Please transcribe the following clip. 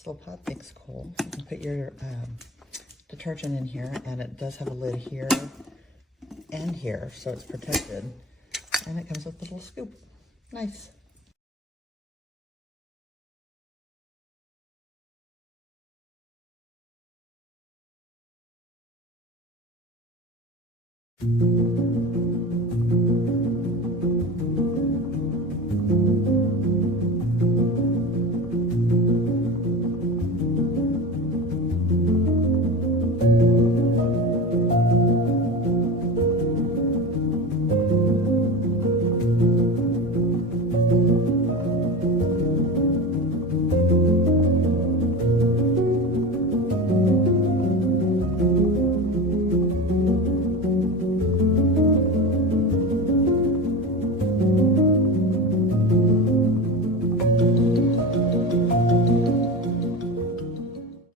This little pot thing's cool. You can put your detergent in here, and it does have a lid here and here, so it's protected. And it comes with a little scoop. Nice.